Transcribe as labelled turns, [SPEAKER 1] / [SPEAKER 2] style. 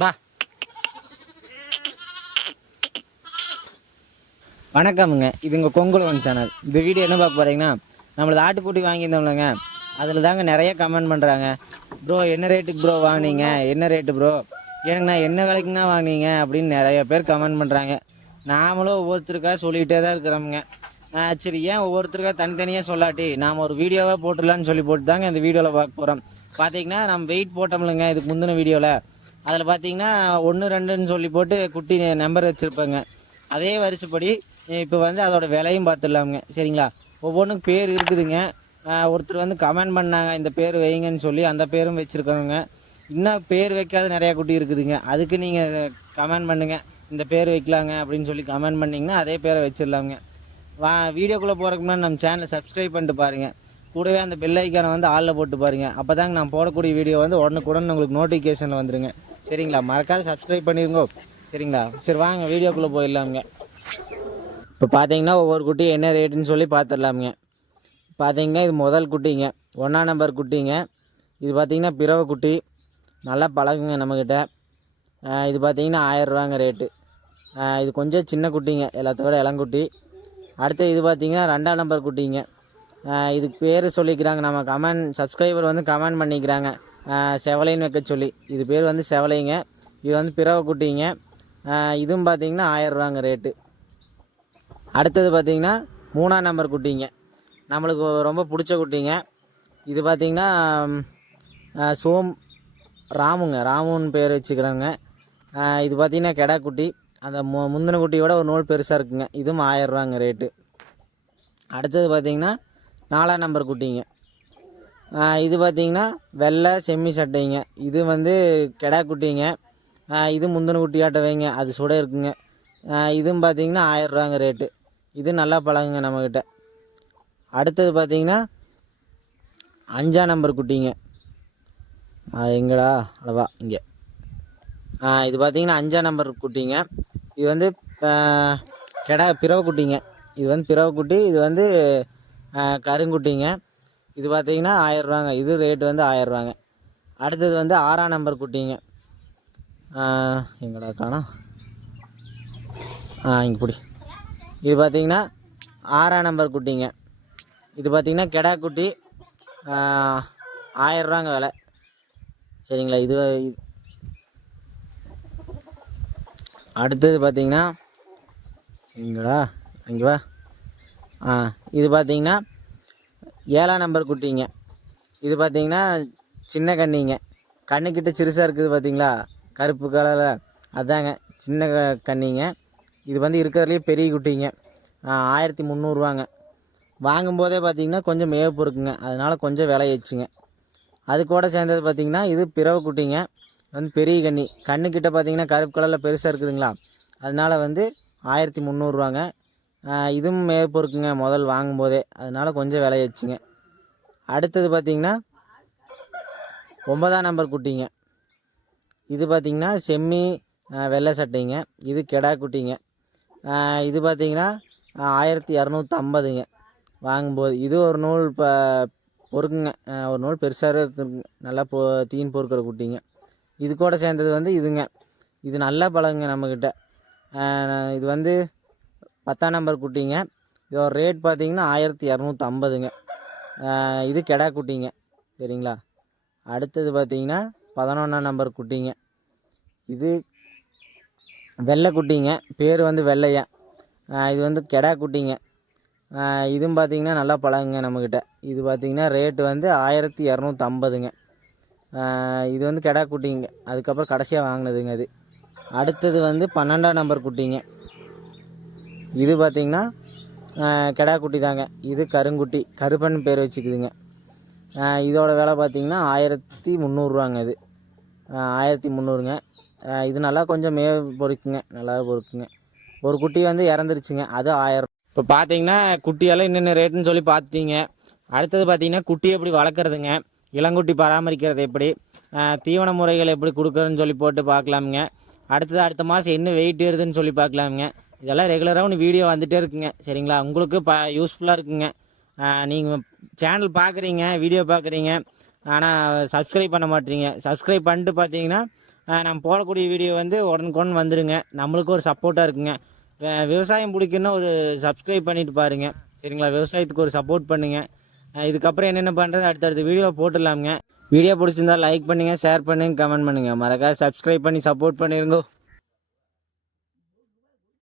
[SPEAKER 1] பா வணக்கமுங்க. இது உங்கள் கொங்குலவன் சேனல் இந்த வீடியோ என்ன பார்க்க போகிறீங்கன்னா நம்மளது ஆட்டுக்குட்டி வாங்கியிருந்தோம்லங்க. அதில் தாங்க நிறைய கமெண்ட் பண்ணுறாங்க ப்ரோ என்ன ரேட்டுக்கு ப்ரோ வாங்கினீங்க? என்ன ரேட்டு ப்ரோ எனக்குண்ணா என்ன விலைக்குண்ணா வாங்கினீங்க? அப்படின்னு நிறைய பேர் கமெண்ட் பண்ணுறாங்க நாமளும் ஒவ்வொருத்தருக்காக சொல்லிகிட்டே தான் இருக்கிறோமுங்க. சரி ஏன் ஒவ்வொருத்தருக்காக தனித்தனியாக சொல்லாட்டி நாம் ஒரு வீடியோவாக போட்டுடலான்னு சொல்லி போட்டு தாங்க இந்த வீடியோவில் பார்க்க போகிறோம் பார்த்தீங்கன்னா நம்ம வெயிட் போட்டோம்லங்க இதுக்கு முந்தின வீடியோவில் அதில் பார்த்தீங்கன்னா ஒன்று ரெண்டுன்னு சொல்லி போட்டு குட்டி நம்பர் வச்சுருப்பாங்க. அதே வரிசைப்படி இப்போ வந்து அதோட விலையும் பார்த்துடலாமுங்க சரிங்களா? ஒவ்வொன்றுக்கும் பேர் இருக்குதுங்க. ஒருத்தர் வந்து கமெண்ட் பண்ணாங்க இந்த பேர் வைங்கன்னு சொல்லி அந்த பேரும் வச்சுருக்கோங்க இன்னும் பேர் வைக்காத நிறையா குட்டி இருக்குதுங்க. அதுக்கு நீங்கள் கமெண்ட் பண்ணுங்கள் இந்த பேர் வைக்கலாங்க அப்படின்னு சொல்லி கமெண்ட் பண்ணிங்கன்னா அதே பேரை வச்சிடலாமுங்க. வா வீடியோக்குள்ளே போகிறதுக்கு முன்னாடி நம்ம சேனலை சப்ஸ்கிரைப் பண்ணிட்டு பாருங்கள் கூடவே அந்த பெல் ஐக்கானை வந்து ஆளில் போட்டு பாருங்கள் அப்போ தாங்க நான் போடக்கூடிய வீடியோ வந்து உடனுக்குடன் உங்களுக்கு நோட்டிஃபிகேஷனில் வந்துருங்க. சரிங்களா? மறக்காத சப்ஸ்கிரைப் பண்ணிடுங்க சரிங்களா? சரி வாங்க வீடியோக்குள்ளே போயிடலாமுங்க. இப்போ பார்த்தீங்கன்னா ஒவ்வொரு குட்டியும் என்ன ரேட்டுன்னு சொல்லி பார்த்துடலாமுங்க பார்த்தீங்கன்னா இது முதல் குட்டிங்க. ஒன்றாம் நம்பர் குட்டிங்க. இது பார்த்தீங்கன்னா பிறவை குட்டி. நல்லா பழகுங்க நம்மக்கிட்ட இது பார்த்தீங்கன்னா ஆயிரரூவாங்க ரேட்டு இது கொஞ்சம் சின்ன குட்டிங்க. எல்லாத்தோட இளங்குட்டி. அடுத்து இது பார்த்தீங்கன்னா ரெண்டாம் நம்பர் குட்டிங்க. இதுக்கு பேர் சொல்லிக்கிறாங்க. நம்ம கமெண்ட் சப்ஸ்கிரைபர் வந்து கமெண்ட் பண்ணிக்கிறாங்க. செவலைன்னு வைக்க சொல்லி. இது பேர் வந்து செவலைங்க. இது வந்து பிறவை குட்டிங்க. இதுவும் பார்த்தீங்கன்னா ஆயரூவாங்க ரேட்டு அடுத்தது பார்த்திங்கன்னா மூணாம் நம்பர் குட்டிங்க. நம்மளுக்கு ரொம்ப பிடிச்ச குட்டிங்க. இது பார்த்திங்கன்னா சோம் ராமுங்க. ராமுன்னு பேர் வச்சுக்கிறாங்க. இது பார்த்திங்கன்னா கெடா குட்டி. அந்த மு முந்தின குட்டியோட ஒரு நூல் பெருசாக இருக்குங்க. இதுவும் ஆயரூவாங்க ரேட்டு அடுத்தது பார்த்திங்கன்னா நாலாம் நம்பர் குட்டிங்க. இது பார்த்தீங்கன்னா வெள்ளை செம்மி சட்டைங்க. இது வந்து கெடா குட்டிங்க. இது முந்தின குட்டியாட்ட வைங்க அது சுட இருக்குங்க. இதுவும் பார்த்தீங்கன்னா ஆயிரரூவாங்க ரேட்டு. இது நல்லா பழகுங்க நம்மக்கிட்ட அடுத்தது பார்த்திங்கன்னா அஞ்சாம் நம்பர் குட்டிங்க. எங்கடா? அளவா இங்கே. இது பார்த்தீங்கன்னா அஞ்சாம் நம்பர் குட்டிங்க. இது வந்து கெடா பிறவை குட்டிங்க. இது வந்து பிறவை குட்டி இது வந்து கருங்குட்டிங்க. இது பார்த்தீங்கன்னா ஆயிரரூவாங்க. இது ரேட்டு வந்து ஆயிரரூவாங்க. அடுத்தது வந்து ஆறாம் நம்பர் குட்டிங்க. எங்கடா காணோம் ஆ இங்கே பிடி. இது பார்த்தீங்கன்னா ஆறாம் நம்பர் குட்டிங்க. இது பார்த்தீங்கன்னா கெடா குட்டி. ஆயிரரூவாங்க விலை. சரிங்களா இது அடுத்தது பார்த்திங்கன்னா இங்கடா இங்கே வா. ஆ இது பார்த்தீங்கன்னா ஏழாம் நம்பர் குட்டிங்க. இது பார்த்தீங்கன்னா சின்ன கண்ணிங்க. கண்ணுக்கிட்ட சிறுசாக இருக்குது பார்த்தீங்களா கருப்பு கலரில். அதாங்க சின்ன க- கண்ணிங்க. இது வந்து இருக்கிறதுலையே பெரிய குட்டிங்க. ஆயிரத்தி முந்நூறுவாங்க. வாங்கும்போதே பார்த்தீங்கன்னா கொஞ்சம் மேப்பு இருக்குங்க. அதனால் கொஞ்சம் விலை அது கூட சேர்ந்தது பார்த்தீங்கன்னா இது பிறவு குட்டிங்க. வந்து பெரிய கண்ணி. கண்ணுக்கிட்ட பார்த்தீங்கன்னா கருப்பு கலரில் பெருசாக இருக்குதுங்களா? அதனால வந்து ஆயிரத்தி முந்நூறுவாங்க. இதுவும் மேய்ப்பு இருக்குங்க முதல் வாங்கும்போதே. அதனால கொஞ்சம் விலை அடுத்தது பார்த்தீங்கன்னா ஒன்பதாம் நம்பர் குட்டிங்க. இது பார்த்தீங்கன்னா செம்மி வெள்ளை சட்டைங்க. இது கெடா குட்டிங்க. இது பார்த்தீங்கன்னா ஆயிரத்தி இரநூத்தம்பதுங்க வாங்கும்போது இது ஒரு நூல் இப்போ பொறுக்குங்க. ஒரு நூல் பெருசாக இருக்குங்க. நல்லா பொ தீன் பொறுக்கிற குட்டிங்க. இது கூட சேர்ந்தது வந்து இதுங்க. இது நல்ல பழகுங்க நம்மக்கிட்ட இது வந்து பத்தாம் நம்பர் குட்டிங்க. இதோட ரேட் பார்த்தீங்கன்னா ஆயிரத்தி இரநூத்தம்பதுங்க இது கெடா குட்டிங்க. சரிங்களா? அடுத்தது பார்த்தீங்கன்னா பதினொன்றாம் நம்பர் குட்டிங்க. இது வெள்ளை குட்டிங்க. பேர் வந்து வெள்ளையா. இது வந்து கெடா குட்டிங்க. இதுவும் பார்த்திங்கன்னா நல்லா பழகுங்க நம்மக்கிட்ட இது பார்த்திங்கன்னா ரேட்டு வந்து ஆயிரத்தி இரநூத்தம்பதுங்க இது வந்து கெடா குட்டிங்க. அதுக்கப்புறம் கடைசியாக வாங்கினதுங்க அது. அடுத்தது வந்து பன்னெண்டாம் நம்பர் குட்டிங்க. இது பார்த்தீங்கன்னா கெடா குட்டி தாங்க. இது கருங்குட்டி. கருப்பன் பேர் வச்சுக்குதுங்க. இதோட விலை பார்த்தீங்கன்னா ஆயிரத்தி முந்நூறுரூவாங்க இது. ஆயிரத்தி முந்நூறுங்க. இது நல்லா கொஞ்சம் மே பொறுக்குங்க. நல்லா பொறுக்குங்க. ஒரு குட்டி வந்து இறந்துருச்சுங்க. அது ஆயிரம். இப்போ பார்த்தீங்கன்னா குட்டியெல்லாம் என்னென்ன ரேட்டுன்னு சொல்லி பார்த்துட்டீங்க அடுத்தது பார்த்தீங்கன்னா குட்டி எப்படி வளர்க்குறதுங்க? இளங்குட்டி பராமரிக்கிறது எப்படி? தீவன முறைகள் எப்படி கொடுக்குறதுன்னு சொல்லி போட்டு பார்க்கலாமுங்க அடுத்தது அடுத்த மாதம் என்ன வெயிட் ஏறுதுன்னு சொல்லி பார்க்கலாமுங்க இதெல்லாம் ரெகுலராக ஒன்று வீடியோ வந்துகிட்டே இருக்குங்க. சரிங்களா? உங்களுக்கு ப யூஸ்ஃபுல்லாக இருக்குங்க. நீங்கள் சேனல் பார்க்குறீங்க வீடியோ பார்க்குறீங்க ஆனால் சப்ஸ்கிரைப் பண்ண மாட்டீங்க. சப்ஸ்கிரைப் பண்ணிட்டு பார்த்தீங்கன்னா நம்ம போடக்கூடிய வீடியோ வந்து உடனுக்குடன் வந்துடுங்க நம்மளுக்கு ஒரு சப்போர்ட்டாக இருக்குங்க. விவசாயம் பிடிக்குன்னா ஒரு சப்ஸ்கிரைப் பண்ணிட்டு பாருங்க. சரிங்களா? விவசாயத்துக்கு ஒரு சப்போர்ட் பண்ணுங்கள் இதுக்கப்புறம் என்னென்ன பண்ணுறது அடுத்தடுத்த வீடியோ போட்டுடலாமுங்க. வீடியோ பிடிச்சிருந்தா லைக் பண்ணுங்கள் ஷேர் பண்ணுங்கள் கமெண்ட் பண்ணுங்கள் மறக்காது சப்ஸ்கிரைப் பண்ணி சப்போர்ட் பண்ணிருங்க.